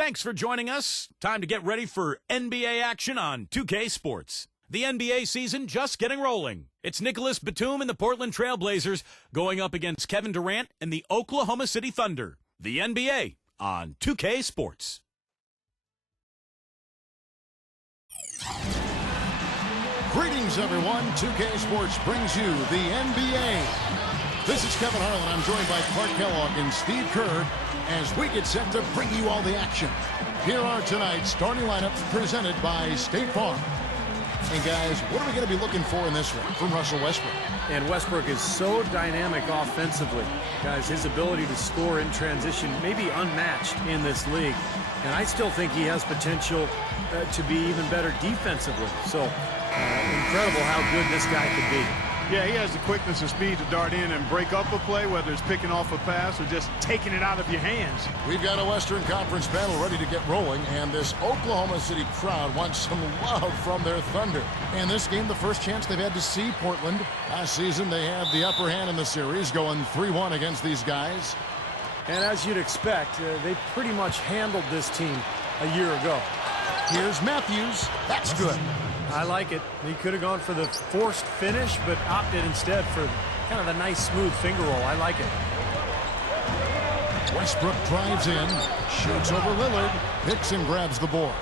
Thanks for joining us. Time to get ready for NBA action on 2K Sports. The NBA season just getting rolling. It's Nicholas Batum and the Portland Trail Blazers going up against Kevin Durant and the Oklahoma City Thunder. The NBA on 2K Sports. Greetings, everyone. 2K Sports brings you the NBA. This is Kevin Harlan. I'm joined by Clark Kellogg and Steve Kerr as we get set to bring you all the action. Here are tonight's starting lineups presented by State Farm. And guys, what are we going to be looking for in this one from Russell Westbrook? And Westbrook is so dynamic offensively. Guys, his ability to score in transition may be unmatched in this league. And I still think he has potential to be even better defensively. So, incredible how good this guy could be. Yeah, he has the quickness and speed to dart in and break up a play, whether it's picking off a pass or just taking it out of your hands. We've got a Western Conference battle ready to get rolling, and this Oklahoma City crowd wants some love from their Thunder. And this game, the first chance they've had to see Portland. Last season, they had the upper hand in the series, going 3-1 against these guys. And as you'd expect, they pretty much handled this team a year ago. Here's Matthews. That's good. I like it. He could have gone for the forced finish, but opted instead for kind of a nice, smooth finger roll. I like it. Westbrook drives in, shoots over Lillard, picks and grabs the board.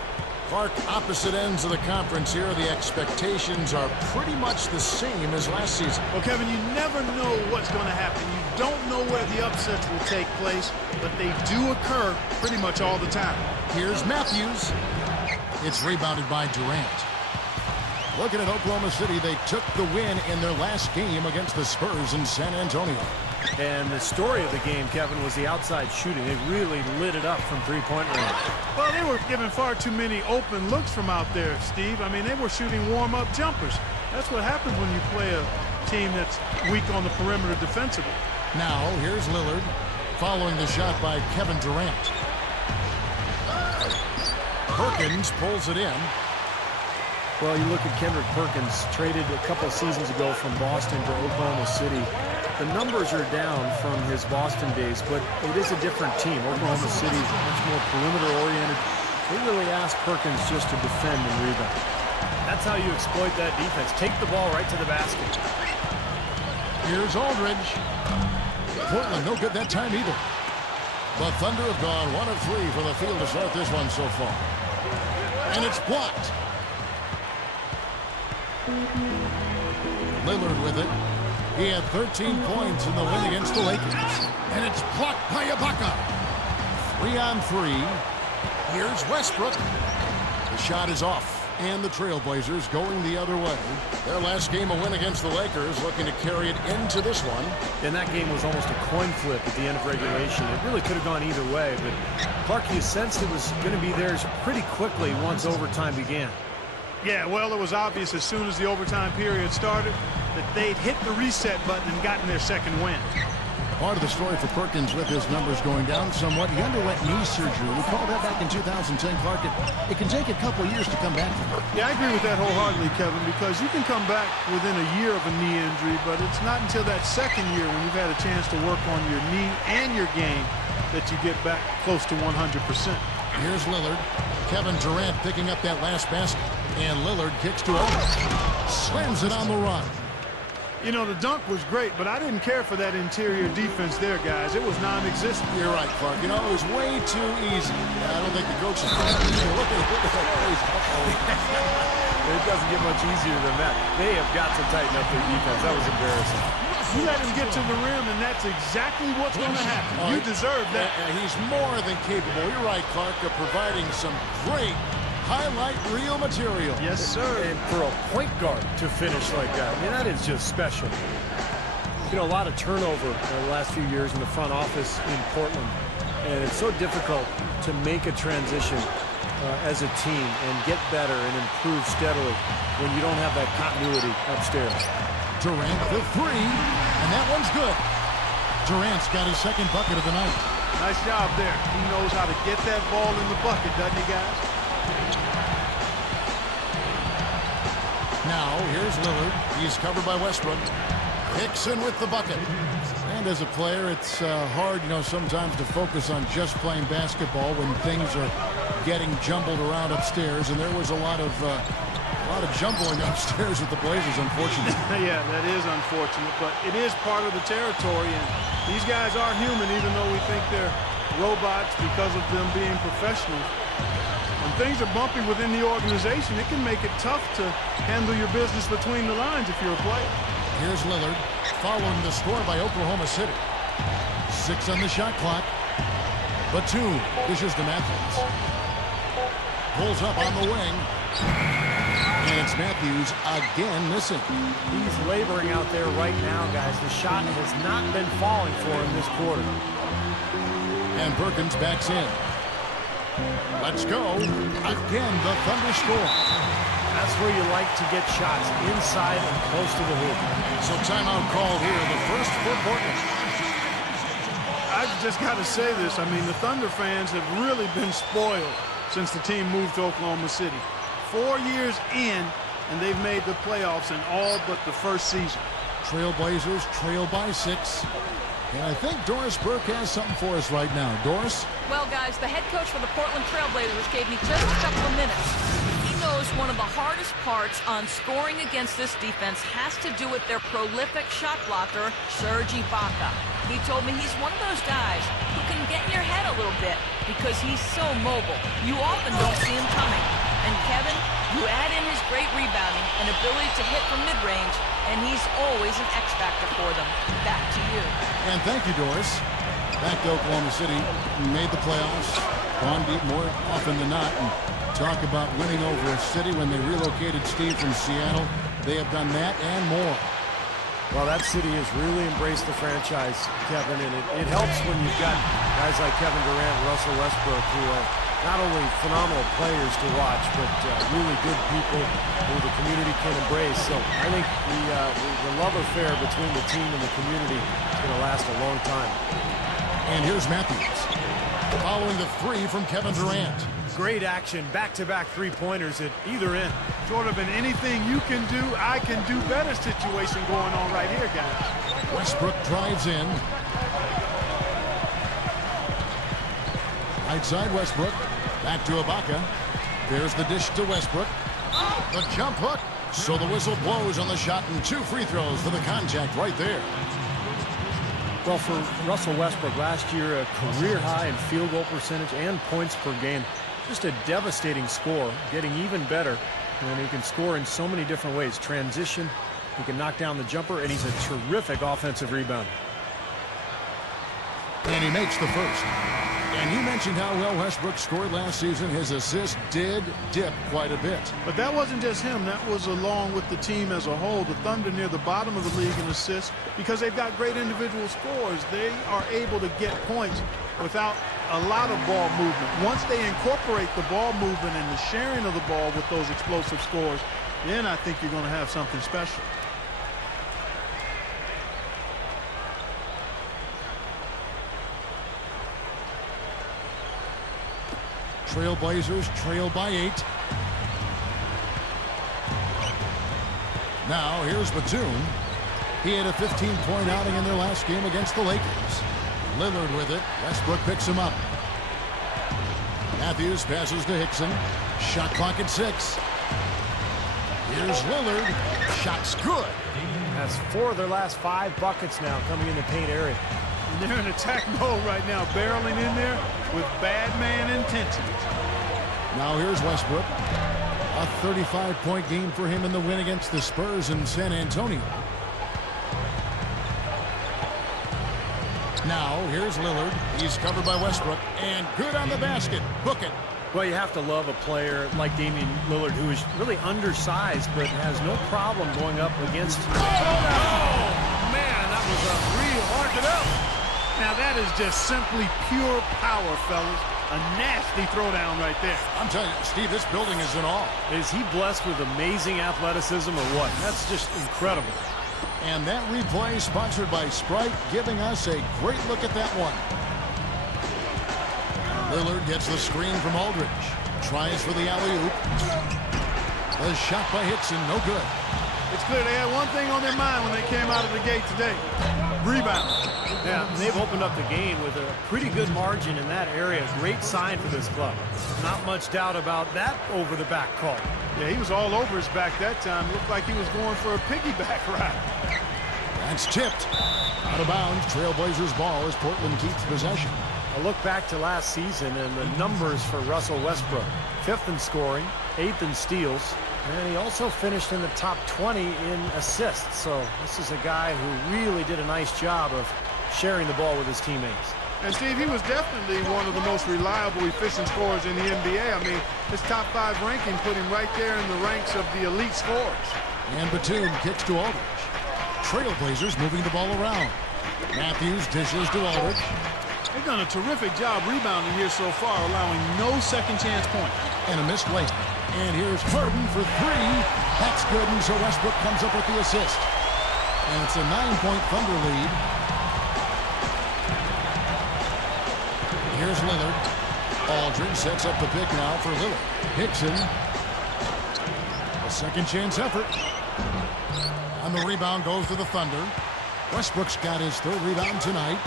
Clark, opposite ends of the conference here. The expectations are pretty much the same as last season. Well, Kevin, you never know what's going to happen. You don't know where the upsets will take place, but they do occur pretty much all the time. Here's Matthews. It's rebounded by Durant. Looking at Oklahoma City, they took the win in their last game against the Spurs in San Antonio. And the story of the game, Kevin, was the outside shooting. They really lit it up from three-point range. Well, they were giving far too many open looks from out there, Steve. I mean, they were shooting warm-up jumpers. That's what happens when you play a team that's weak on the perimeter defensively. Now, here's Lillard, following the shot by Kevin Durant. Perkins pulls it in. Well, you look at Kendrick Perkins, traded a couple of seasons ago from Boston to Oklahoma City. The numbers are down from his Boston days, but it is a different team. Oklahoma City is much more perimeter-oriented. They really ask Perkins just to defend and rebound. That's how you exploit that defense. Take the ball right to the basket. Here's Aldridge. Portland, no good that time either. The Thunder have gone 1 of 3 from the field to start this one so far. And it's blocked. Lillard with it. He had 13 points in the win against the Lakers. And it's blocked by Ibaka. 3-on-3. Here's Westbrook. The shot is off. And the Trailblazers going the other way. Their last game, a win against the Lakers, looking to carry it into this one. And that game was almost a coin flip at the end of regulation. It really could have gone either way, but Clark, you sensed it was going to be theirs pretty quickly once overtime began. Yeah, well, it was obvious as soon as the overtime period started that they'd hit the reset button and gotten their second win. Part of the story for Perkins with his numbers going down somewhat. He underwent knee surgery. We called that back in 2010, Clark. It can take a couple of years to come back from it. Yeah, I agree with that wholeheartedly, Kevin, because you can come back within a year of a knee injury, but it's not until that second year when you've had a chance to work on your knee and your game that you get back close to 100%. Here's Lillard. Kevin Durant picking up that last basket. And Lillard kicks to Aldridge. Slams it on the run. You know, the dunk was great, but I didn't care for that interior defense there, guys. It was non-existent. You're right, Clark. You know, it was way too easy. I don't think the coach is look at that place. It doesn't get much easier than that. They have got to tighten up their defense. That was embarrassing. You let him get to the rim, and that's exactly what's going to happen. You deserve that. He's more than capable. You're right, Clark, of providing some great highlight reel material. Yes, sir. And for a point guard to finish like that, I mean, that is just special. You know, a lot of turnover in the last few years in the front office in Portland, and it's so difficult to make a transition as a team and get better and improve steadily when you don't have that continuity upstairs. Durant the three, and that one's good. Durant's got his second bucket of the night. Nice job there. He knows how to get that ball in the bucket, doesn't he, guys? Now, here's Lillard. He's covered by Westbrook. Hickson with the bucket. And as a player, it's hard, you know, sometimes to focus on just playing basketball when things are getting jumbled around upstairs, and there was a lot of jumbling upstairs with the Blazers, unfortunately. Yeah, that is unfortunate, but it is part of the territory, and these guys are human, even though we think they're robots because of them being professionals. When things are bumpy within the organization, it can make it tough to handle your business between the lines if you're a player. Here's Lillard, following the score by Oklahoma City. 6 on the shot clock. Batum dishes to Matthews. Pulls up on the wing. And it's Matthews again missing. He's laboring out there right now, guys. The shot has not been falling for him this quarter. And Perkins backs in. Let's go. Again, the Thunder score. That's where you like to get shots, inside and close to the hoop. So timeout called here, the first for Portland. I just got to say this. I mean, the Thunder fans have really been spoiled since the team moved to Oklahoma City. 4 years in, and they've made the playoffs in all but the first season. Trailblazers trail by 6. And I think Doris Burke has something for us right now. Doris? Well, guys, the head coach for the Portland Trailblazers gave me just a couple of minutes. He knows one of the hardest parts on scoring against this defense has to do with their prolific shot blocker, Serge Ibaka. He told me he's one of those guys who can get in your head a little bit because he's so mobile. You often don't see him coming. And Kevin, you add in his great rebounding and ability to hit from mid-range, and he's always an X factor for them. Back to you. And thank you, Doris. Back to Oklahoma City, made the playoffs, gone deep more often than not, and talk about winning over a city when they relocated Steve from Seattle. They have done that and more. Well, that city has really embraced the franchise, Kevin, and it helps when you've got guys like Kevin Durant and Russell Westbrook who are not only phenomenal players to watch, but really good people who the community can embrace. So I think the love affair between the team and the community is going to last a long time. And here's Matthews, following the 3 from Kevin Durant. Great action, back-to-back three-pointers at either end. Sort of an anything you can do, I can do better situation going on right here, guys. Westbrook drives in. Right side Westbrook. Back to Ibaka. There's the dish to Westbrook. The jump hook. So the whistle blows on the shot and 2 free throws for the contact right there. Well, for Russell Westbrook, last year a career high in field goal percentage and points per game. Just a devastating score, getting even better. And he can score in so many different ways. Transition, he can knock down the jumper, and he's a terrific offensive rebounder. And he makes the first. And you mentioned how well Westbrook scored last season. His assists did dip quite a bit. But that wasn't just him. That was along with the team as a whole. The Thunder near the bottom of the league in assists because they've got great individual scores. They are able to get points without a lot of ball movement. Once they incorporate the ball movement and the sharing of the ball with those explosive scores, then I think you're going to have something special. Trailblazers trail by 8. Now here's Batum. He had a 15-point outing in their last game against the Lakers. Lillard with it. Westbrook picks him up. Matthews passes to Hickson. Shot clock at 6. Here's Lillard. Shot's good. That's 4 of their last 5 buckets now coming in the paint area. And they're in attack mode right now, barreling in there with bad man intentions. Now here's Westbrook. A 35-point game for him in the win against the Spurs in San Antonio. Now here's Lillard. He's covered by Westbrook and good on the basket. Book it. Well, you have to love a player like Damian Lillard, who is really undersized but has no problem going up against. Oh, man, that was a real hard to know. Now that is just simply pure power, fellas. A nasty throwdown right there. I'm telling you, Steve, this building is in awe. Is he blessed with amazing athleticism or what? That's just incredible. And that replay sponsored by Sprite, giving us a great look at that one. Lillard gets the screen from Aldridge. Tries for the alley-oop. The shot by Hickson, no good. It's clear they had one thing on their mind when they came out of the gate today. Rebound. Yeah, they've opened up the game with a pretty good margin in that area. Great sign for this club. Not much doubt about that over-the-back call. Yeah, he was all over his back that time. Looked like he was going for a piggyback ride. That's tipped. Out of bounds. Trailblazers ball as Portland keeps possession. A look back to last season and the numbers for Russell Westbrook. 5th in scoring, 8th in steals, and he also finished in the top 20 in assists. So this is a guy who really did a nice job of sharing the ball with his teammates. And Steve, he was definitely one of the most reliable, efficient scorers in the NBA. I mean, his top 5 ranking put him right there in the ranks of the elite scorers. And Batum kicks to Aldridge. Trailblazers moving the ball around. Matthews dishes to Aldridge. They've done a terrific job rebounding here so far, allowing no second chance point. And a missed layup. And here's Harden for 3. That's good, and so Westbrook comes up with the assist. And it's a 9-point Thunder lead. Here's Lillard. Aldridge sets up the pick now for Lillard. Hickson. A second chance effort. On the rebound goes to the Thunder. Westbrook's got his 3rd rebound tonight.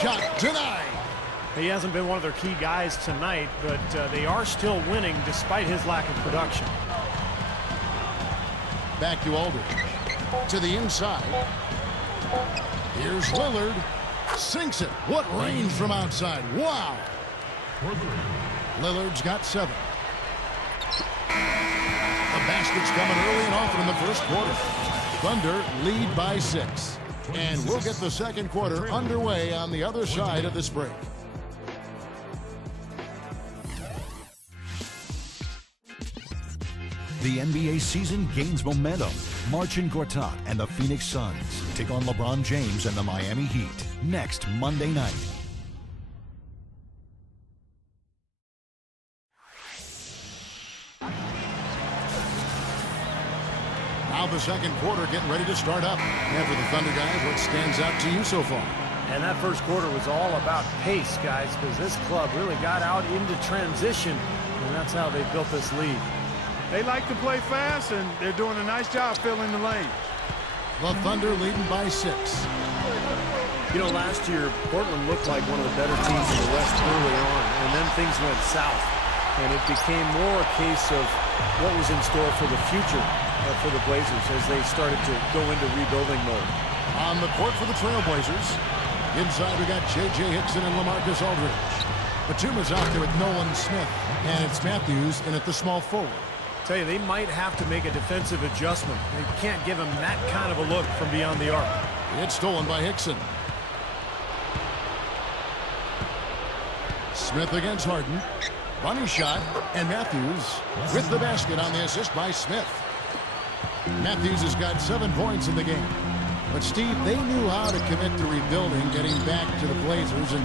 Shot denied. He hasn't been one of their key guys tonight, but they are still winning despite his lack of production. Back to Aldridge. To the inside. Here's Lillard. Sinks it. What range from outside. Wow. Lillard's got 7. The basket's coming early and often in the first quarter. Thunder lead by 6. And we'll get the second quarter underway on the other side of this break. The NBA season gains momentum. Marcin Gortat and the Phoenix Suns take on LeBron James and the Miami Heat next Monday night. Now the second quarter getting ready to start up. After the Thunder guys, what stands out to you so far? And that first quarter was all about pace, guys, because this club really got out into transition, and that's how they built this lead. They like to play fast, and they're doing a nice job filling the lanes. The Thunder leading by 6. You know, last year, Portland looked like one of the better teams in the West early on, and then things went south. And it became more a case of what was in store for the future for the Blazers as they started to go into rebuilding mode. On the court for the Trailblazers. Inside, we got J.J. Hickson and LaMarcus Aldridge. Batum is out there with Nolan Smith, and it's Matthews in at the small forward. Tell you, they might have to make a defensive adjustment. They can't give him that kind of a look from beyond the arc. It's stolen by Hickson. Smith against Harden. Bunny shot, and Matthews with the basket on the assist by Smith. Matthews has got 7 points in the game. But, Steve, they knew how to commit to rebuilding, getting back to the Blazers, and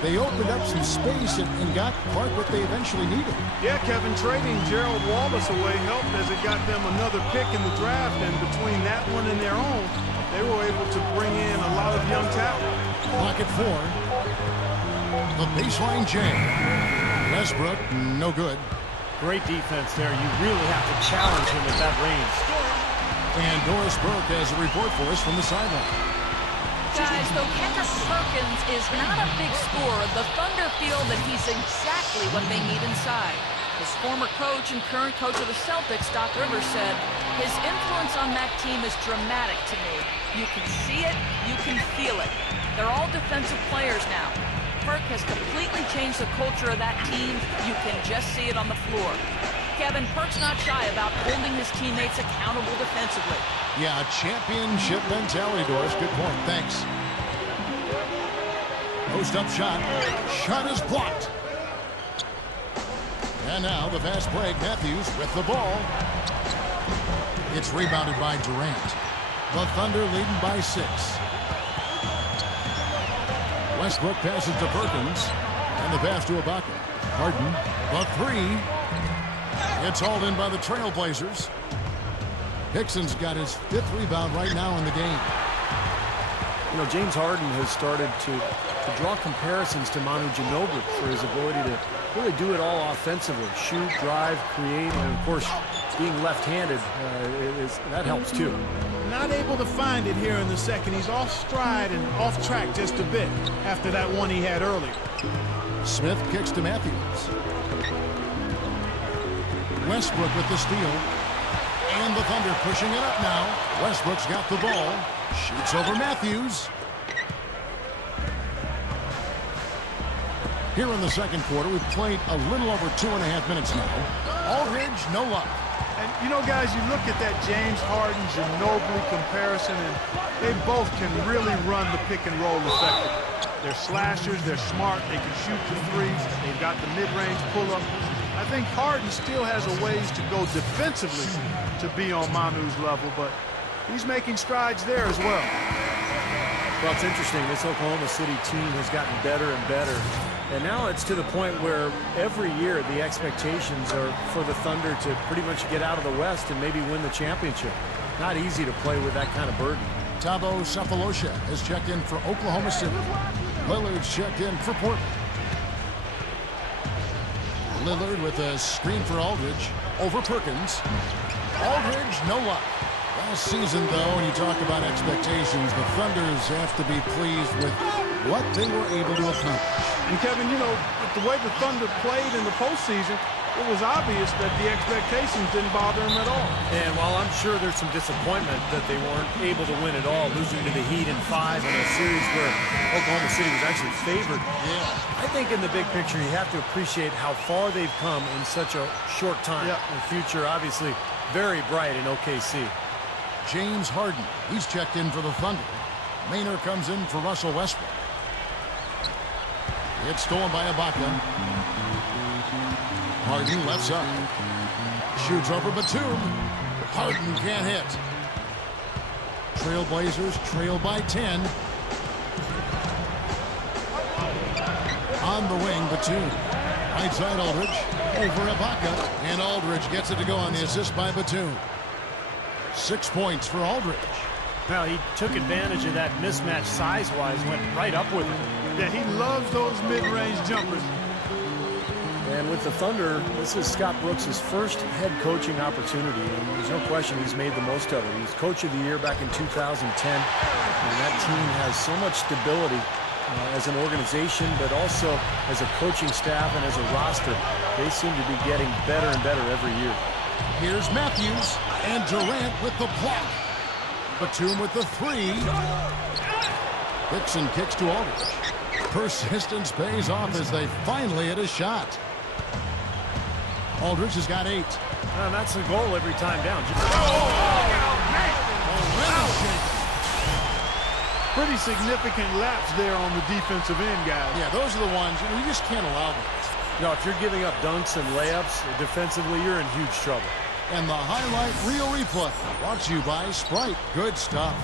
they opened up some space and got part what they eventually needed. Yeah, Kevin, trading Gerald Wallace away helped as it got them another pick in the draft, and between that one and their own, they were able to bring in a lot of young talent. Clock at 4. The baseline jam. Westbrook, no good. Great defense there. You really have to challenge him at that range. And Doris Burke has a report for us from the sideline. Guys, though Kendrick Perkins is not a big scorer, the Thunder feel that he's exactly what they need inside. His former coach and current coach of the Celtics, Doc Rivers, said, his influence on that team is dramatic to me. You can see it, you can feel it. They're all defensive players now. Perk has completely changed the culture of that team. You can just see it on the floor. Kevin, Perk's not shy about holding his teammates accountable defensively. Yeah, a championship mentality, Doris. Good point. Thanks. Post-up shot. Shot is blocked. And now the fast break. Matthews with the ball. It's rebounded by Durant. The Thunder leading by 6. Westbrook passes to Perkins. And the pass to Ibaka. Harden. The 3. It's hauled in by the Trailblazers. Hickson's got his 5th rebound right now in the game. You know, James Harden has started to draw comparisons to Manu Ginobili for his ability to really do it all offensively. Shoot, drive, create, and of course, being left-handed, that helps too. Not able to find it here in the second. He's off stride and off track just a bit after that one he had earlier. Smith kicks to Matthews. Westbrook with the steal. And the Thunder pushing it up now. Westbrook's got the ball. Shoots over Matthews. Here in the second quarter, we've played a little over 2.5 minutes now. Aldridge, no luck. And, you know, guys, you look at that James Harden-Ginobili comparison, and they both can really run the pick and roll effectively. They're slashers. They're smart. They can shoot the threes. They've got the mid-range pull-up. I think Harden still has a ways to go defensively to be on Manu's level, but he's making strides there as well. Well, it's interesting. This Oklahoma City team has gotten better and better. And now it's to the point where every year the expectations are for the Thunder to pretty much get out of the West and maybe win the championship. Not easy to play with that kind of burden. Thabo Sefolosha has checked in for Oklahoma City. Lillard's checked in for Portland. Lillard with a screen for Aldridge. Over Perkins. Aldridge, no luck. Last season, though, when you talk about expectations, the Thunders have to be pleased with what they were able to accomplish. And, Kevin, you know, with the way the Thunder played in the postseason, it was obvious that the expectations didn't bother them at all. And while I'm sure there's some disappointment that they weren't able to win at all, losing to the Heat in 5 in a series where Oklahoma City was actually favored, I think in the big picture you have to appreciate how far they've come in such a short time. The future, obviously, very bright in OKC. James Harden, he's checked in for the Thunder. Maynard comes in for Russell Westbrook. It's stolen by Ibaka. Harden left side. Shoots over Batum. Harden can't hit. Trailblazers trail by 10. On the wing, Batum. Right side, Aldridge. Over Ibaka. And Aldridge gets it to go on the assist by Batum. 6 points for Aldridge. Well, he took advantage of that mismatch size-wise, went right up with it. Yeah, he loves those mid-range jumpers. And with the Thunder, this is Scott Brooks' first head coaching opportunity, and there's no question he's made the most of it. He was Coach of the Year back in 2010, and that team has so much stability as an organization, but also as a coaching staff and as a roster. They seem to be getting better and better every year. Here's Matthews and Durant with the block. Batum with the three. Dixon kicks to Aldridge. Persistence pays off as they finally hit a shot. Aldridge has got 8. And that's the goal every time down. Pretty significant laps there on the defensive end, guys. Yeah, those are the ones you just can't allow them. No, if you're giving up dunks and layups defensively, you're in huge trouble. And the highlight reel replay brought to you by Sprite. Good stuff.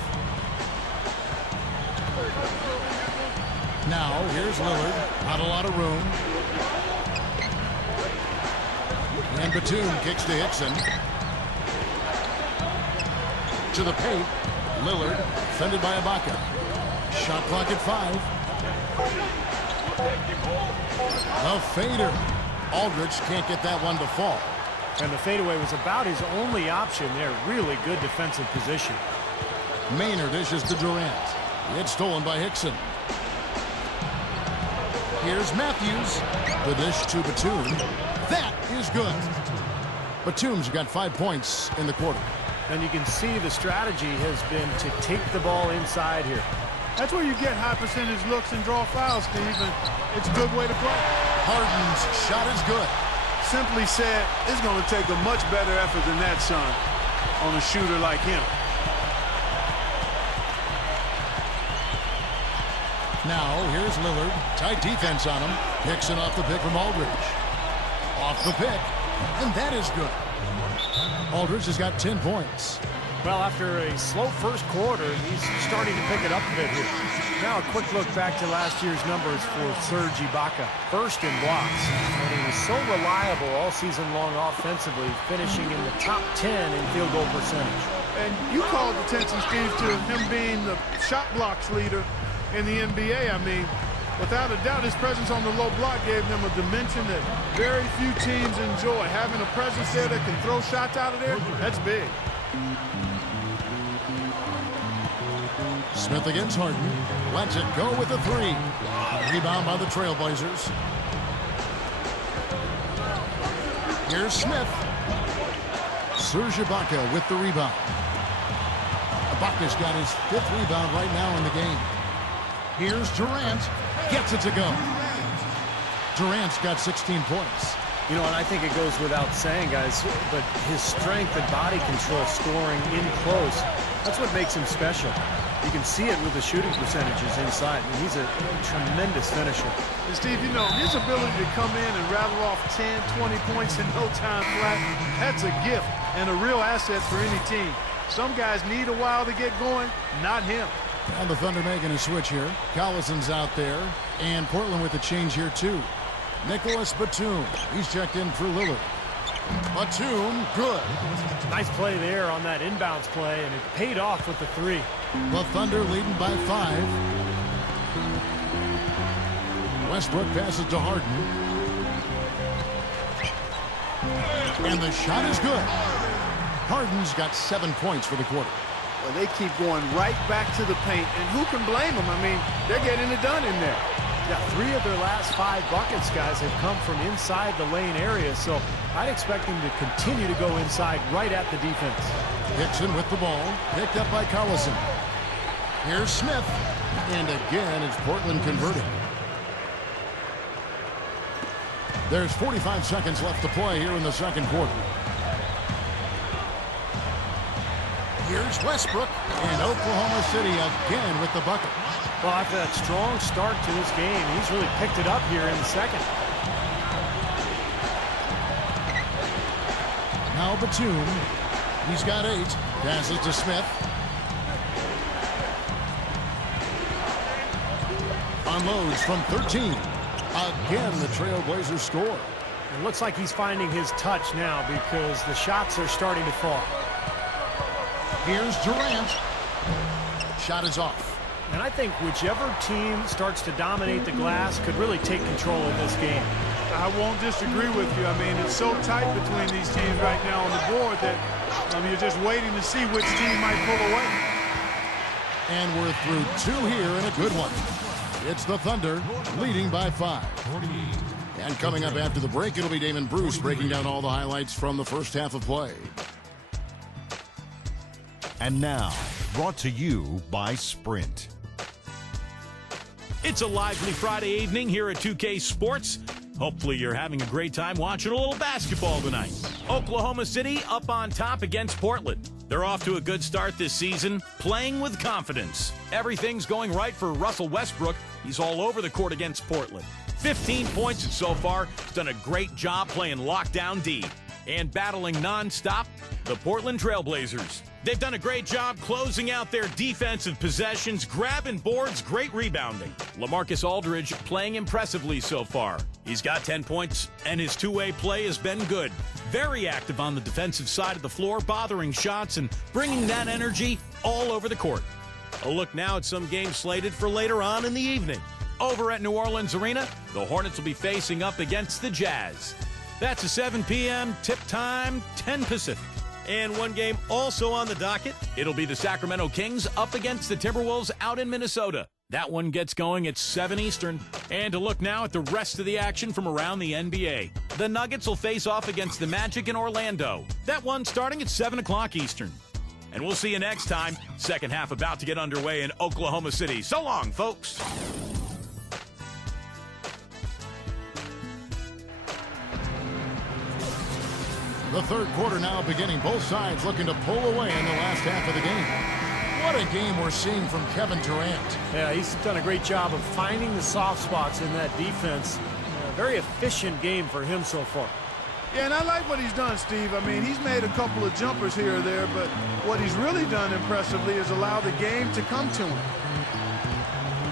Now, here's Lillard. Not a lot of room. And Batum kicks to Hickson. To the paint. Lillard, defended by Ibaka. Shot clock at 5. A fader. Aldridge can't get that one to fall. And the fadeaway was about his only option there. Really good defensive position. Maynard dishes to Durant. It's stolen by Hickson. Here's Matthews. The dish to Batum. That is good. Batum's got 5 points in the quarter. And you can see the strategy has been to take the ball inside here. That's where you get high percentage looks and draw fouls, Steve, and it's a good way to play. Harden's shot is good. Simply said, it's going to take a much better effort than that, son, on a shooter like him. Now, here's Lillard. Tight defense on him. Hickson off the pick from Aldridge. Off the pick, and that is good. Aldridge has got 10 points. Well, after a slow first quarter, he's starting to pick it up a bit here. Now a quick look back to last year's numbers for Serge Ibaka. First in blocks, and he was so reliable all season long offensively, finishing in the top 10 in field goal percentage. And you called attention, Steve, to him being the shot blocks leader in the NBA. I mean, Without a doubt, his presence on the low block gave them a dimension that very few teams enjoy. Having a presence there that can throw shots out of there, that's big. Smith against Harden. Lets it go with the three. Rebound by the Trailblazers. Here's Smith. Serge Ibaka with the rebound. Ibaka's got his 5th rebound right now in the game. Here's Durant. Gets it to go. Durant's got 16 points. You know, and I think it goes without saying, guys, but his strength and body control scoring in close, that's what makes him special. You can see it with the shooting percentages inside. I mean, he's a tremendous finisher. And Steve, you know, his ability to come in and rattle off 10, 20 points in no time flat, that's a gift and a real asset for any team. Some guys need a while to get going, not him. And the Thunder making a switch here. Collison's out there. And Portland with a change here, too. Nicholas Batum. He's checked in for Lillard. Batum, good. Nice play there on that inbounds play, and it paid off with the 3. The Thunder leading by 5. Westbrook passes to Harden. And the shot is good. Harden's got 7 points for the quarter. Well, they keep going right back to the paint, and who can blame them? I mean, they're getting it done in there. Yeah, 3 of their last 5 buckets, guys, have come from inside the lane area, so I'd expect them to continue to go inside right at the defense. Dixon with the ball, picked up by Collison. Here's Smith, and again it's Portland converting. There's 45 seconds left to play here in the second quarter. Here's Westbrook, and Oklahoma City again with the bucket. Well, after that strong start to this game, he's really picked it up here in the second. Now Batum. He's got 8. Passes to Smith. Unloads from 13. Again, the Trailblazers score. It looks like he's finding his touch now because the shots are starting to fall. Here's Durant. Shot is off. And I think whichever team starts to dominate the glass could really take control of this game. I won't disagree with you. I mean, it's so tight between these teams right now on the board that you're just waiting to see which team might pull away. And we're through 2 here and a good one. It's the Thunder leading by 5. And coming up after the break, it'll be Damon Bruce breaking down all the highlights from the first half of play. And now, brought to you by Sprint. It's a lively Friday evening here at 2K Sports. Hopefully you're having a great time watching a little basketball tonight. Oklahoma City up on top against Portland. They're off to a good start this season, playing with confidence. Everything's going right for Russell Westbrook. He's all over the court against Portland. 15 points so far. He's done a great job playing lockdown D. And battling nonstop, the Portland Trailblazers. They've done a great job closing out their defensive possessions, grabbing boards, great rebounding. LaMarcus Aldridge playing impressively so far. He's got 10 points, and his two-way play has been good. Very active on the defensive side of the floor, bothering shots and bringing that energy all over the court. A look now at some games slated for later on in the evening. Over at New Orleans Arena, the Hornets will be facing up against the Jazz. That's a 7 p.m. tip time, 10 Pacific. And one game also on the docket. It'll be the Sacramento Kings up against the Timberwolves out in Minnesota. That one gets going at 7 Eastern. And to look now at the rest of the action from around the NBA. The Nuggets will face off against the Magic in Orlando. That one starting at 7 o'clock Eastern. And we'll see you next time. Second half about to get underway in Oklahoma City. So long, folks. The third quarter now beginning. Both sides looking to pull away in the last half of the game. What a game we're seeing from Kevin Durant. Yeah, he's done a great job of finding the soft spots in that defense. A very efficient game for him so far. Yeah, and I like what he's done, Steve. I mean, he's made a couple of jumpers here or there, but what he's really done impressively is allow the game to come to him.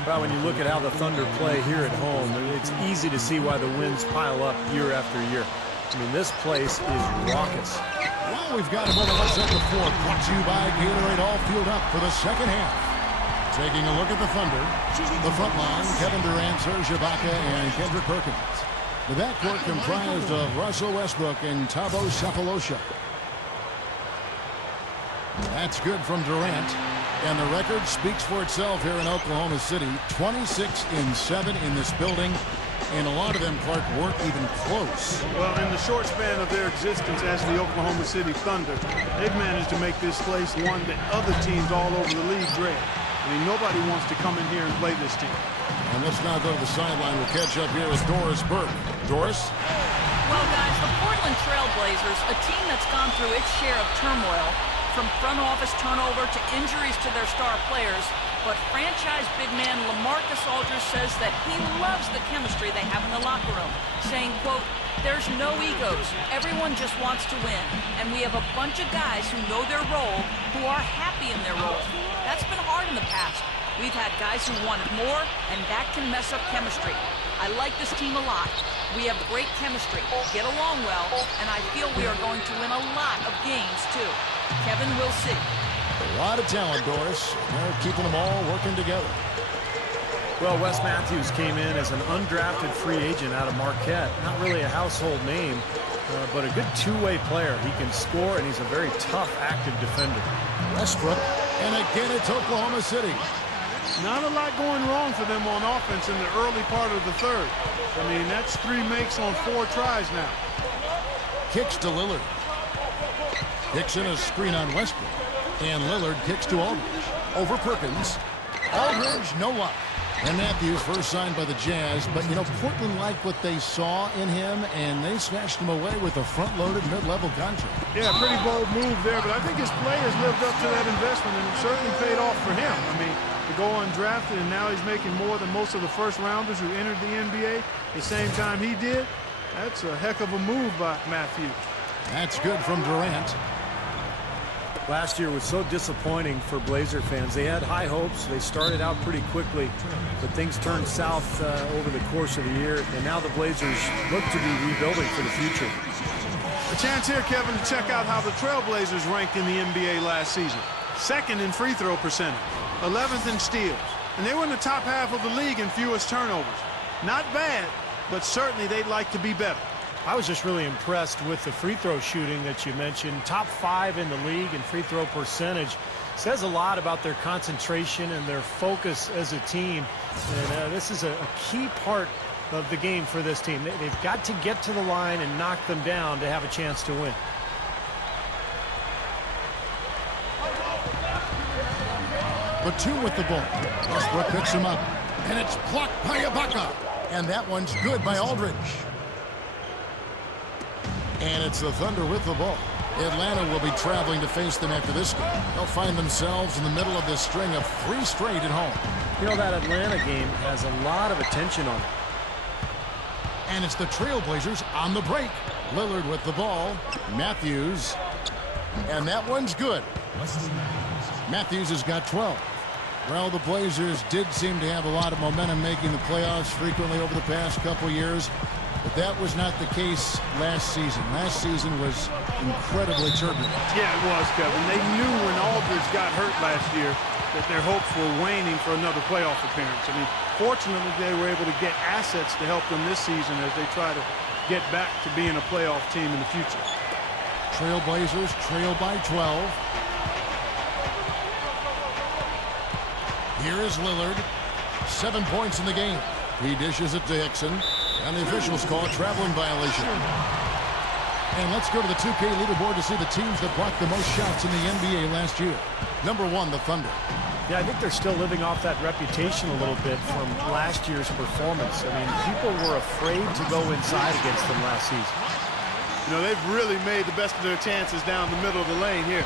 Well, when you look at how the Thunder play here at home, it's easy to see why the wins pile up year after year. I mean, this place is raucous. Well, we've got another Let's Set the Floor brought to you by Gatorade, all fueled up for the second half. Taking a look at the Thunder. The front line, Kevin Durant, Serge Ibaka, and Kendrick Perkins. The backcourt comprised of Russell Westbrook and Thabo Sefolosha. That's good from Durant. And the record speaks for itself here in Oklahoma City. 26-7 in this building. And a lot of them, Clark, weren't even close. Well, in the short span of their existence as the Oklahoma City Thunder, they've managed to make this place one that other teams all over the league dread. I mean, nobody wants to come in here and play this team. And let's now go to the sideline. We'll catch up here with Doris Burke. Doris? Well, guys, the Portland Trail Blazers, a team that's gone through its share of turmoil, from front office turnover to injuries to their star players, but franchise big man LaMarcus Aldridge says that he loves the chemistry they have in the locker room, saying, quote, "There's no egos. Everyone just wants to win. And we have a bunch of guys who know their role, who are happy in their role." That's been hard in the past. We've had guys who wanted more, and that can mess up chemistry. I like this team a lot. We have great chemistry, get along well, and I feel we are going to win a lot of games, too. Kevin, we'll see. A lot of talent, Doris. They're keeping them all working together. Well, Wes Matthews came in as an undrafted free agent out of Marquette. Not really a household name, but a good two-way player. He can score, and he's a very tough, active defender. Westbrook, and again it's Oklahoma City. Not a lot going wrong for them on offense in the early part of the third. I mean, that's 3 makes on 4 tries now. Kicks to Lillard. Kicks in a screen on Westbrook. And Lillard kicks to Aldridge. Over Perkins. Aldridge, no luck. And Matthews first signed by the Jazz. But, you know, Portland liked what they saw in him, and they snatched him away with a front-loaded mid-level contract. Yeah, pretty bold move there, but I think his play has lived up to that investment, and it certainly paid off for him. I mean, to go undrafted, and now he's making more than most of the first-rounders who entered the NBA the same time he did. That's a heck of a move by Matthews. That's good from Durant. Last year was so disappointing for Blazer fans. They had high hopes. They started out pretty quickly, but things turned south over the course of the year, and now the Blazers look to be rebuilding for the future. A chance here, Kevin, to check out how the Trailblazers ranked in the NBA last season. 2nd in free throw percentage, 11th in steals, and they were in the top half of the league in fewest turnovers. Not bad, but certainly they'd like to be better. I was just really impressed with the free throw shooting that you mentioned. Top 5 in the league in free throw percentage. Says a lot about their concentration and their focus as a team. And this is a key part of the game for this team. They've got to get to the line and knock them down to have a chance to win. Batum with the ball. Westbrook picks him up. And it's blocked by Ibaka. And that one's good by Aldridge. And it's the Thunder with the ball. Atlanta will be traveling to face them after this game. They'll find themselves in the middle of this string of 3 straight at home. You know, that Atlanta game has a lot of attention on it. And it's the Trailblazers on the break. Lillard with the ball. Matthews. And that one's good. Matthews has got 12. Well, the Blazers did seem to have a lot of momentum making the playoffs frequently over the past couple years. But that was not the case last season. Last season was incredibly turbulent. Yeah, it was, Kevin. They knew when Aldridge got hurt last year that their hopes were waning for another playoff appearance. I mean, fortunately, they were able to get assets to help them this season as they try to get back to being a playoff team in the future. Trailblazers trail by 12. Here is Lillard. 7 points in the game. He dishes it to Hickson. And the officials call a traveling violation. And let's go to the 2K leaderboard to see the teams that blocked the most shots in the NBA last year. Number 1, the Thunder. Yeah, I think they're still living off that reputation a little bit from last year's performance. I mean, people were afraid to go inside against them last season. You know, they've really made the best of their chances down the middle of the lane here.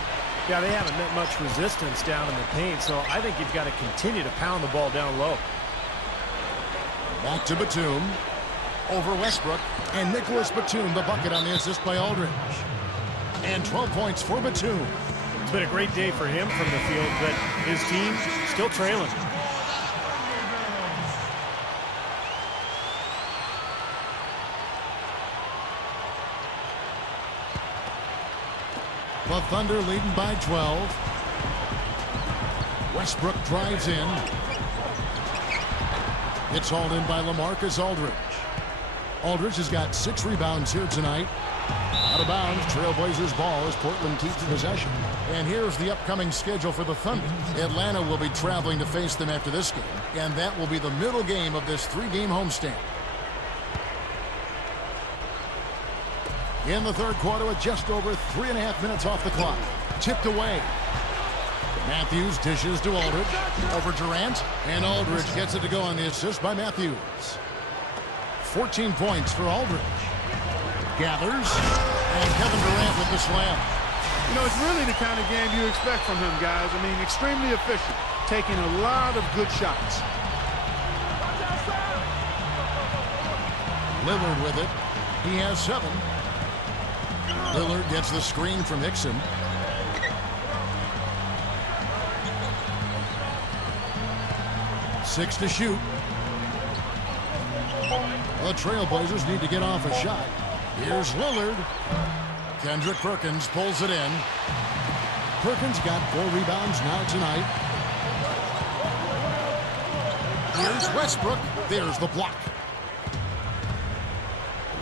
Yeah, they haven't met much resistance down in the paint, so I think you've got to continue to pound the ball down low. Back to Batum. Over Westbrook. And Nicholas Batum, the bucket on the assist by Aldridge. And 12 points for Batum. It's been a great day for him from the field, but his team still trailing. The Thunder leading by 12. Westbrook drives in. It's hauled in by LaMarcus Aldridge. Aldridge has got 6 rebounds here tonight. Out of bounds, Trailblazers ball as Portland keeps possession. And here's the upcoming schedule for the Thunder. Atlanta will be traveling to face them after this game, and that will be the middle game of this 3-game homestand. In the third quarter with just over 3.5 minutes off the clock. Tipped away. Matthews dishes to Aldridge. Over Durant. And Aldridge gets it to go on the assist by Matthews. 14 points for Aldridge. Gathers. And Kevin Durant with the slam. You know, it's really the kind of game you expect from him, guys. I mean, extremely efficient. Taking a lot of good shots. Lillard with it. He has 7. Lillard gets the screen from Hickson. Six to shoot. The Trailblazers need to get off a shot. Here's Lillard. Kendrick Perkins pulls it in. Perkins got 4 rebounds now tonight. Here's Westbrook. There's the block.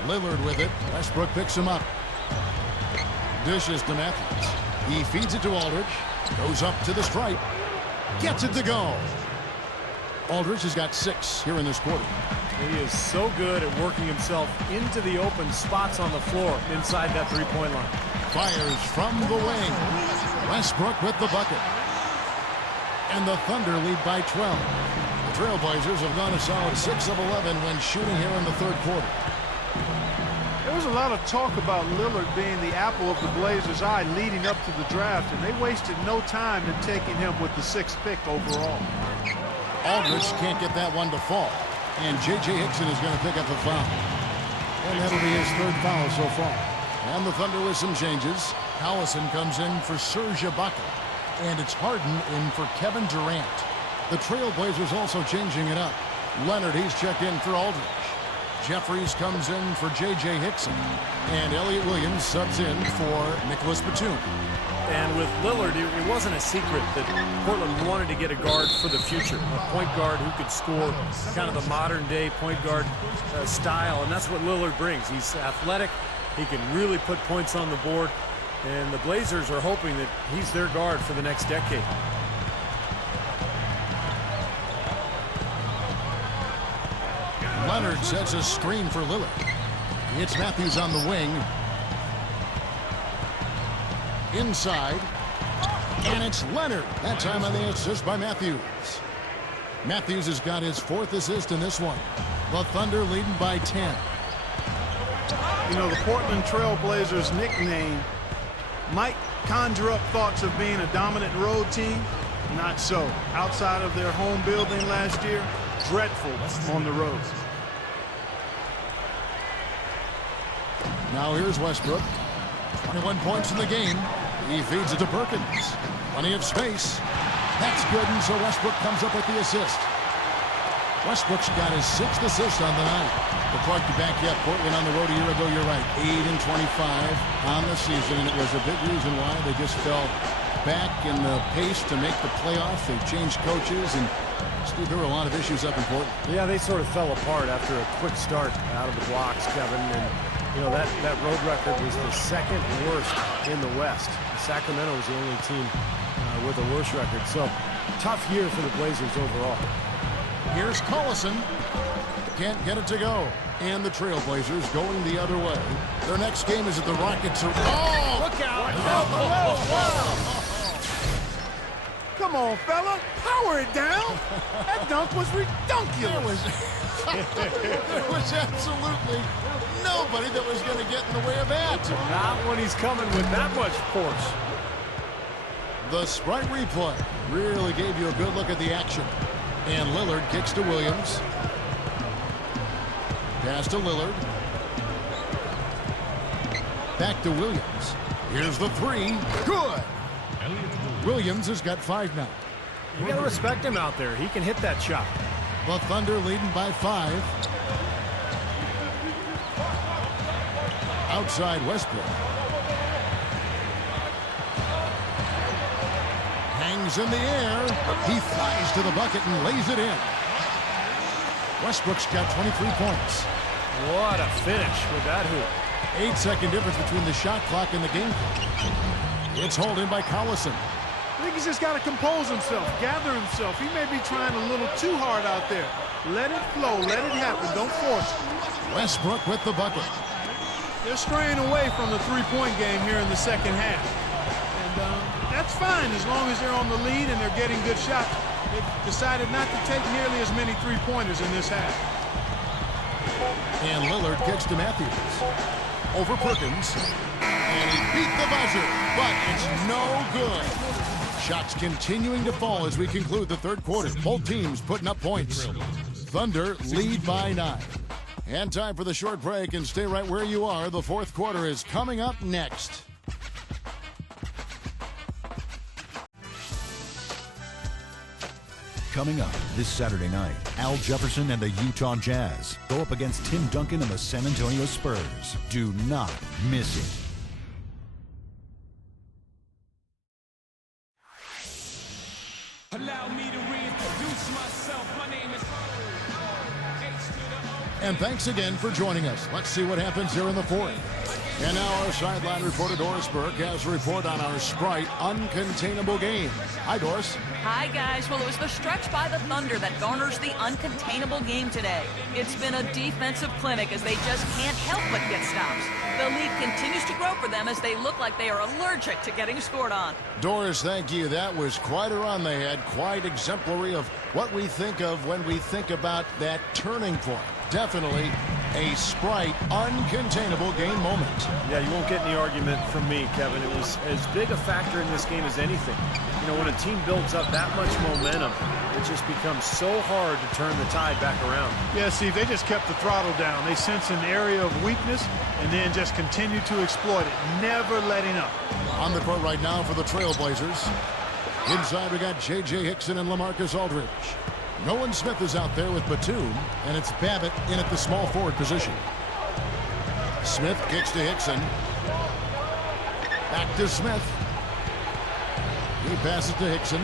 Lillard with it. Westbrook picks him up. Dishes to Matthews. He feeds it to Aldridge. Goes up to the stripe. Gets it to go. Aldridge has got 6 here in this quarter. He is so good at working himself into the open spots on the floor inside that three-point line. Fires from the wing. Westbrook with the bucket. And the Thunder lead by 12. The Trailblazers have gone a solid 6 of 11 when shooting here in the third quarter. There was a lot of talk about Lillard being the apple of the Blazers' eye leading up to the draft, and they wasted no time in taking him with the 6th pick overall. Aldridge can't get that one to fall. And J.J. Hickson is going to pick up a foul. And that'll be his 3rd foul so far. And the Thunder with some changes. Allison comes in for Serge Ibaka. And it's Harden in for Kevin Durant. The Trailblazers also changing it up. Leonard, he's checked in for Aldridge. Jeffries comes in for J.J. Hickson. And Elliott Williams subs in for Nicholas Batum. And with Lillard, it wasn't a secret that Portland wanted to get a guard for the future. A point guard who could score kind of the modern-day point guard style. And that's what Lillard brings. He's athletic. He can really put points on the board. And the Blazers are hoping that he's their guard for the next decade. Leonard sets a screen for Lillard. It's Matthews on the wing. Inside. And it's Leonard. That time on the assist by Matthews. Matthews has got his 4th assist in this one. The Thunder leading by 10. You know, the Portland Trailblazers nickname might conjure up thoughts of being a dominant road team. Not so. Outside of their home building last year, dreadful on the road. Now here's Westbrook. 21 points in the game. He feeds it to Perkins. Plenty of space. That's good, and so Westbrook comes up with the assist. Westbrook's got his 6th assist on the night. But Clark, to back you up, Portland on the road a year ago, you're right, 8-25 on the season, and it was a big reason why they just fell back in the pace to make the playoffs. They've changed coaches, and Steve, there were a lot of issues up in Portland. Yeah, they sort of fell apart after a quick start out of the blocks, Kevin. And, you know, that road record was the 2nd worst in the West. Sacramento was the only team with a worse record. So, tough year for the Blazers overall. Here's Collison. Can't get it to go. And the Trailblazers going the other way. Their next game is at the Rockets. Oh! Look out! Come on, fella. Power it down. That dunk was redunculous. There was absolutely nobody that was going to get in the way of that. Not when he's coming with that much force. The Sprite replay really gave you a good look at the action. And Lillard kicks to Williams. Pass to Lillard. Back to Williams. Here's the 3. Good. Williams has got 5 now. You got to respect him out there. He can hit that shot. The Thunder leading by 5. Outside Westbrook. Hangs James in the air. He flies to the bucket and lays it in. Westbrook's got 23 points. What a finish with that hoop. 8-second difference between the shot clock and the game clock. It's hauled in by Collison. I think he's just got to compose himself, gather himself. He may be trying a little too hard out there. Let it flow. Let it happen. Don't force it. Westbrook with the bucket. They're straying away from the three-point game here in the second half. And that's fine as long as they're on the lead and they're getting good shots. They've decided not to take nearly as many three-pointers in this half. And Lillard kicks to Matthews. Over Perkins. And he beat the buzzer, but it's no good. Shots continuing to fall as we conclude the third quarter. Both teams putting up points. Thunder lead by 9. And time for the short break, and stay right where you are. The fourth quarter is coming up next. Coming up this Saturday night, Al Jefferson and the Utah Jazz go up against Tim Duncan and the San Antonio Spurs. Do not miss it. Allow me to reintroduce myself. My name is And thanks again for joining us. Let's see what happens here in the fourth. And now our sideline reporter Doris Burke has a report on our Sprite uncontainable game. Hi, Doris. Hi, guys. Well, it was the stretch by the Thunder that garners the uncontainable game today. It's been a defensive clinic as they just can't help but get stops. The lead continues to grow for them as they look like they are allergic to getting scored on. Doris, thank you. That was quite a run they had, quite exemplary of what we think of when we think about that turning point. Definitely a Sprite uncontainable game moment. Yeah, you won't get any argument from me, Kevin. It was as big a factor in this game as anything. You know, when a team builds up that much momentum, it just becomes so hard to turn the tide back around. Yeah, Steve, they just kept the throttle down. They sense an area of weakness and then just continue to exploit it, never letting up. On the court right now for the Trailblazers. Inside we got J.J. Hickson and LaMarcus Aldridge. Nolan Smith is out there with Batum, and it's Babbitt in at the small forward position. Smith kicks to Hickson. Back to Smith. He passes to Hickson.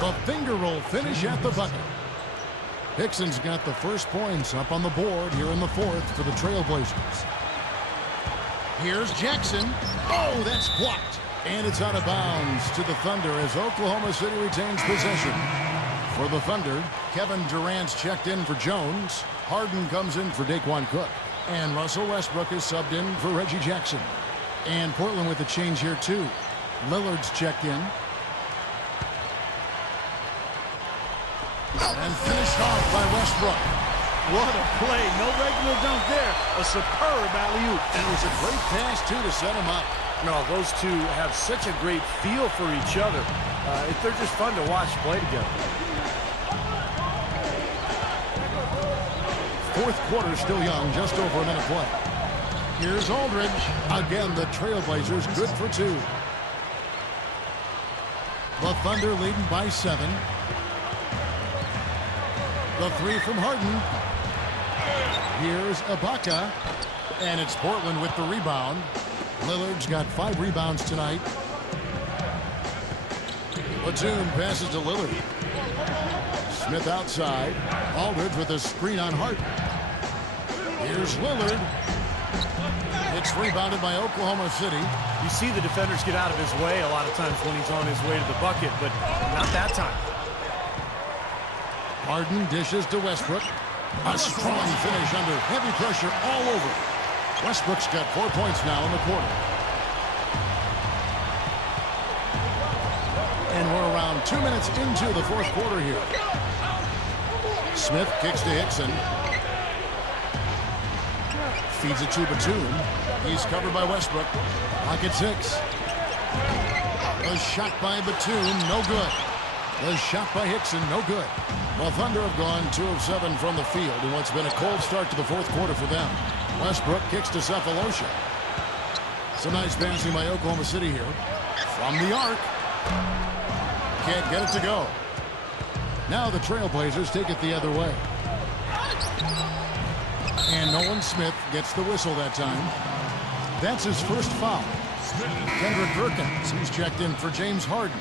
The finger roll finish at the bucket. Hickson's got the first points up on the board here in the fourth for the Trailblazers. Here's Jackson. Oh, that's blocked. And it's out of bounds to the Thunder as Oklahoma City retains possession. For the Thunder, Kevin Durant's checked in for Jones. Harden comes in for Daquan Cook. And Russell Westbrook is subbed in for Reggie Jackson. And Portland with a change here too. Lillard's checked in. And finished off by Westbrook. What a play. No regular dunk there. A superb alley-oop. And it was a great pass too to set him up. No, those two have such a great feel for each other. They're just fun to watch play together. Fourth quarter still young, just over a minute play. Here's Aldridge. Again, the Trailblazers good for 2. The Thunder leading by 7. The 3 from Harden. Here's Ibaka. And it's Portland with the rebound. Lillard's got 5 rebounds tonight. Batum passes to Lillard. Smith outside. Aldridge with a screen on Harden. Here's Lillard. It's rebounded by Oklahoma City. You see the defenders get out of his way a lot of times when he's on his way to the bucket, but not that time. Harden dishes to Westbrook. A strong finish under heavy pressure all over. Westbrook's got 4 points now in the quarter. And we're around 2 minutes into the fourth quarter here. Smith kicks to Hickson. Feeds it to Batum. He's covered by Westbrook. Pocket 6. The shot by Batum, no good. The shot by Hickson, no good. Well, Thunder have gone 2 of 7 from the field in what's been a cold start to the fourth quarter for them. Westbrook kicks to Cephalosha. Some nice passing by Oklahoma City here. From the arc. Can't get it to go. Now the Trailblazers take it the other way. And Nolan Smith gets the whistle that time. That's his first foul. Kendrick Perkins, he's checked in for James Harden.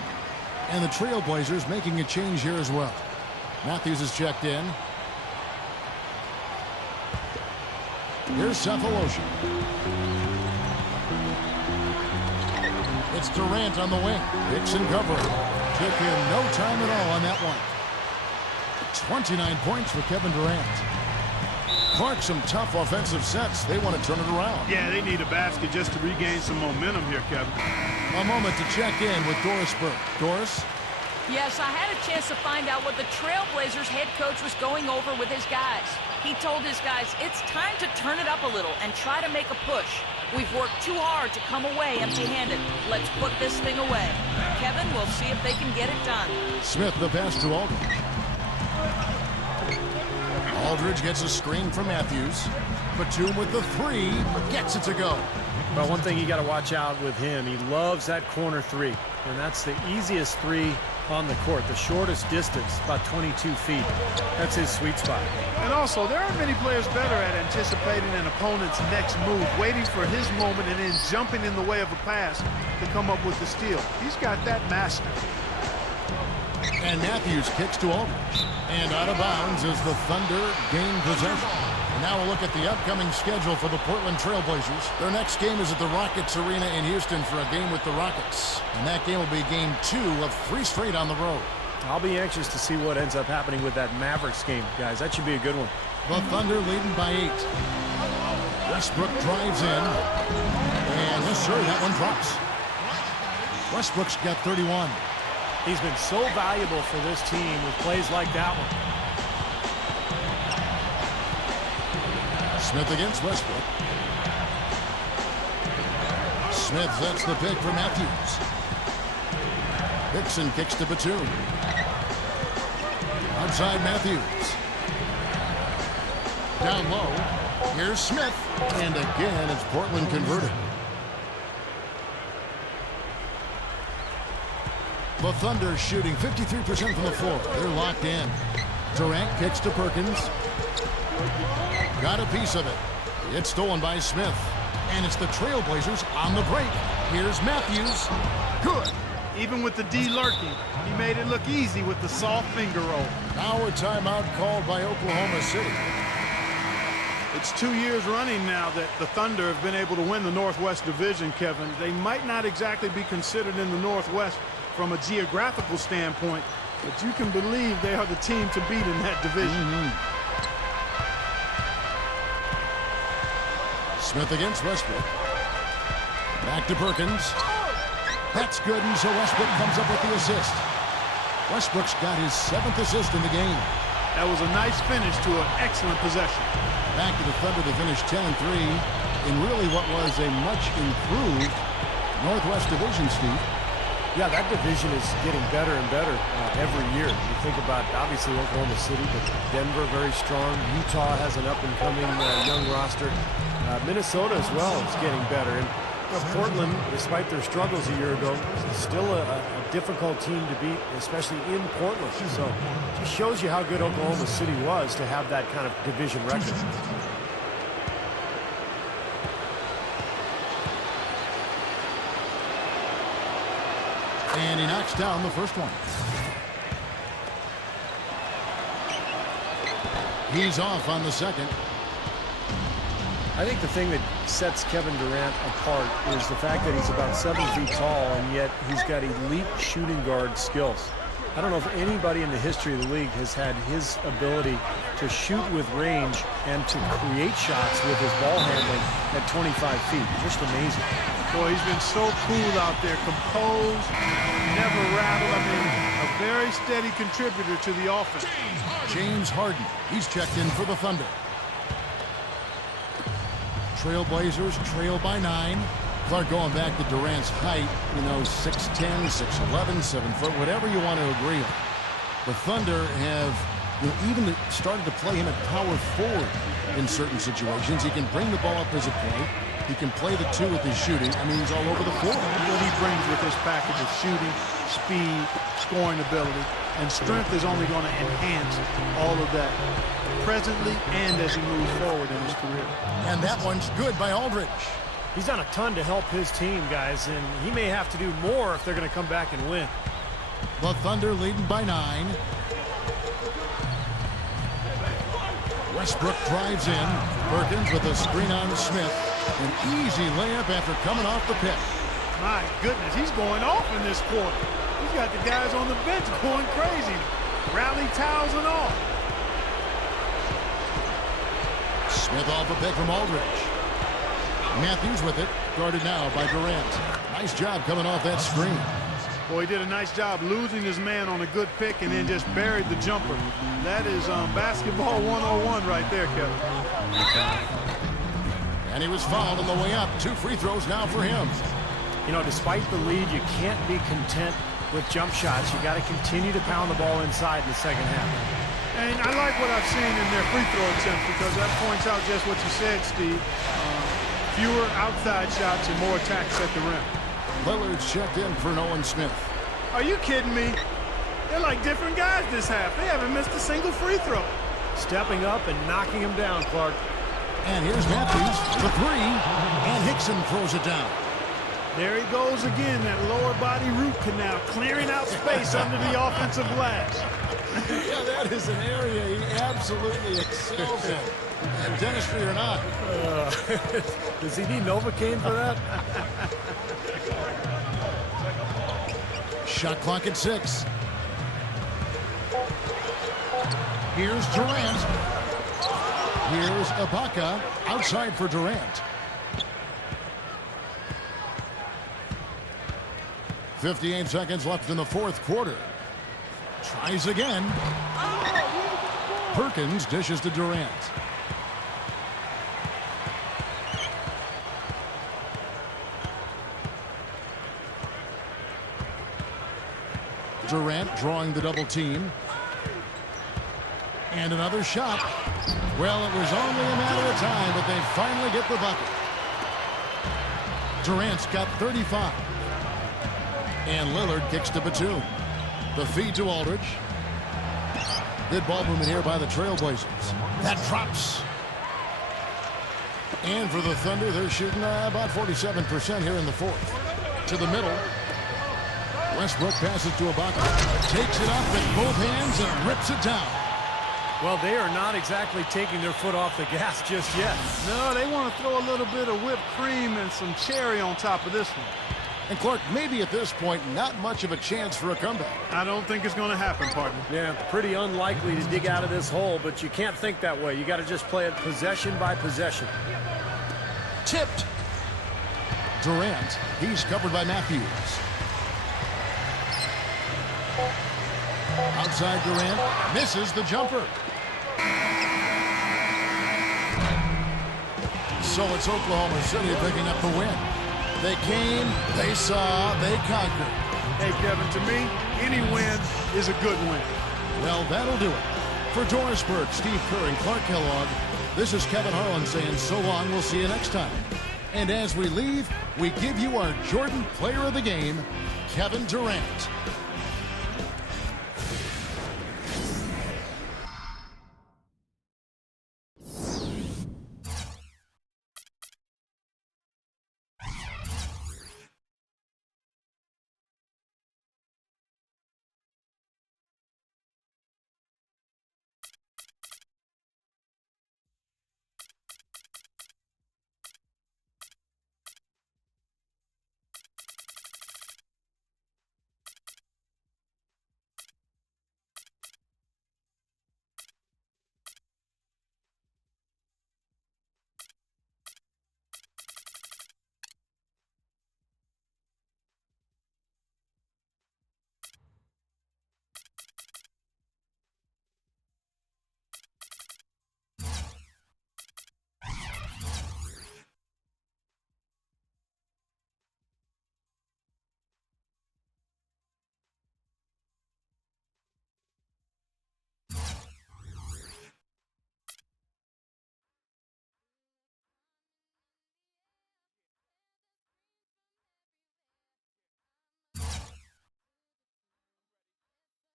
And the Trailblazers making a change here as well. Matthews is checked in. Here's Cephalosha. It's Durant on the wing. Picks and cover. Took him no time at all on that one. 29 points for Kevin Durant. Clark, some tough offensive sets. They want to turn it around. Yeah, they need a basket just to regain some momentum here, Kevin. A moment to check in with Doris Burke. Doris? Yes, I had a chance to find out what the Trailblazers head coach was going over with his guys. He told his guys, it's time to turn it up a little and try to make a push. We've worked too hard to come away empty-handed. Let's put this thing away. Kevin, we'll see if they can get it done. Smith, the pass to Aldridge. Aldridge gets a screen from Matthews. Batum with the three. Gets it to go. Well, one thing you got to watch out with him, he loves that corner three. And that's the easiest three on the court. The shortest distance, about 22 feet. That's his sweet spot. And also, there aren't many players better at anticipating an opponent's next move, waiting for his moment, and then jumping in the way of a pass to come up with the steal. He's got that mastered. And Matthews kicks to Aldridge. And out of bounds as the Thunder gain possession. And now we'll look at the upcoming schedule for the Portland Trailblazers. Their next game is at the Rockets Arena in Houston for a game with the Rockets. And that game will be game 2 of 3 straight on the road. I'll be anxious to see what ends up happening with that Mavericks game, guys. That should be a good one. The Thunder leading by 8. Westbrook drives in. And yes, sir, that one drops. Westbrook's got 31. He's been so valuable for this team with plays like that one. Smith against Westbrook. Smith sets the pick for Matthews. Dixon kicks to Batum. Outside Matthews. Down low. Here's Smith. And again, it's Portland converted. The Thunder shooting 53% from the floor. They're locked in. Durant kicks to Perkins. Got a piece of it. It's stolen by Smith. And it's the Trailblazers on the break. Here's Matthews. Good. Even with the D lurking, he made it look easy with the soft finger roll. Now a timeout called by Oklahoma City. It's 2 years running now that the Thunder have been able to win the Northwest Division, Kevin. They might not exactly be considered in the Northwest from a geographical standpoint, but you can believe they are the team to beat in that division. Smith against Westbrook. Back to Perkins. That's good, and so Westbrook comes up with the assist. Westbrook's got his 7th assist in the game. That was a nice finish to an excellent possession. Back to the Thunder to finish 10-3 in really what was a much improved Northwest Division, Steve. Yeah, that division is getting better and better every year. You think about, obviously, Oklahoma City, but Denver very strong. Utah has an up-and-coming young roster. Minnesota as well is getting better. And Portland, despite their struggles a year ago, is still a difficult team to beat, especially in Portland. So it just shows you how good Oklahoma City was to have that kind of division record. And he knocks down the first one. He's off on the second. I think the thing that sets Kevin Durant apart is the fact that he's about 7 feet tall, and yet he's got elite shooting guard skills. I don't know if anybody in the history of the league has had his ability to shoot with range and to create shots with his ball handling at 25 feet. Just amazing. Boy, he's been so cool out there, composed, never rattled. I mean, a very steady contributor to the offense. James Harden, he's checked in for the Thunder. Trailblazers trail by 9. Clark, going back to Durant's height, 6'10", 6'11", 7 foot, whatever you want to agree on. The Thunder have even started to play him at power forward in certain situations. He can bring the ball up as a point. He can play the 2 with his shooting. I mean, he's all over the floor. What he brings with his package of shooting, speed, scoring ability, and strength is only going to enhance all of that presently and as he moves forward in his career. And that one's good by Aldridge. He's done a ton to help his team, guys, and he may have to do more if they're going to come back and win. The Thunder leading by 9. Westbrook drives in. Perkins with a screen on Smith. An easy layup after coming off the pick. My goodness, he's going off in this quarter. He's got the guys on the bench going crazy. Rally towels and all. Smith off a pick from Aldridge. Matthews with it. Guarded now by Durant. Nice job coming off that screen. Boy, he did a nice job losing his man on a good pick and then just buried the jumper. That is basketball 101 right there, Kevin. And he was fouled on the way up. 2 free throws now for him. You know, despite the lead, you can't be content with jump shots. You got to continue to pound the ball inside in the second half. And I like what I've seen in their free throw attempts because that points out just what you said, Steve. Fewer outside shots and more attacks at the rim. Lillard's checked in for Nolan Smith. Are you kidding me? They're like different guys this half. They haven't missed a single free throw. Stepping up and knocking him down, Clark. And here's Matthews, the 3, and Hickson throws it down. There he goes again, that lower body root canal, clearing out space under the offensive glass. Yeah, that is an area he absolutely excels in. And dentistry or not. Does he need Novocaine for that? Shot clock at 6. Here's Durant. Here's Ibaka outside for Durant. 58 seconds left in the fourth quarter. Tries again. Perkins dishes to Durant. Durant drawing the double team. And another shot. Well, it was only a matter of time, but they finally get the bucket. Durant's got 35. And Lillard kicks to Batum. The feed to Aldridge. Good ball movement here by the Trailblazers. That drops. And for the Thunder, they're shooting about 47% here in the fourth. To the middle. Westbrook passes to Ibaka. Takes it up with both hands and rips it down. Well, they are not exactly taking their foot off the gas just yet. No, they want to throw a little bit of whipped cream and some cherry on top of this one. And Clark, maybe at this point, not much of a chance for a comeback. I don't think it's going to happen, partner. Yeah, pretty unlikely to dig out of this hole, but you can't think that way. You got to just play it possession by possession. Tipped. Durant, he's covered by Matthews. Outside Durant, misses the jumper. So it's Oklahoma City picking up the win. They came, they saw, they conquered. Hey, Kevin, to me, any win is a good win. Well, that'll do it. For Doris Burke, Steve Kerr, and Clark Kellogg, this is Kevin Harlan saying so long. We'll see you next time. And as we leave, we give you our Jordan Player of the Game, Kevin Durant.